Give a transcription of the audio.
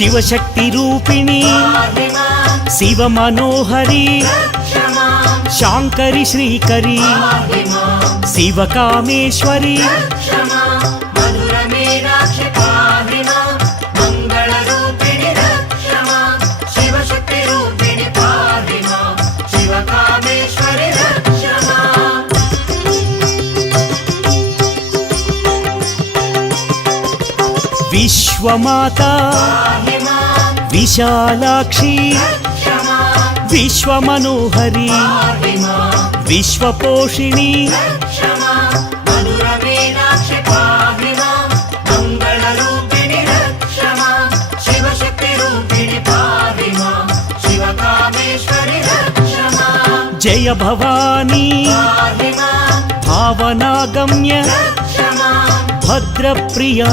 Shivshakti रूपिणी Shiv Manohari Shankari श्रीकरी Shiv Kameshwari विश्वमाता Vishalakshi विश्वमनोहरी विश्वपोषिणी Jai Bhavani भावनागम्य भद्रप्रिया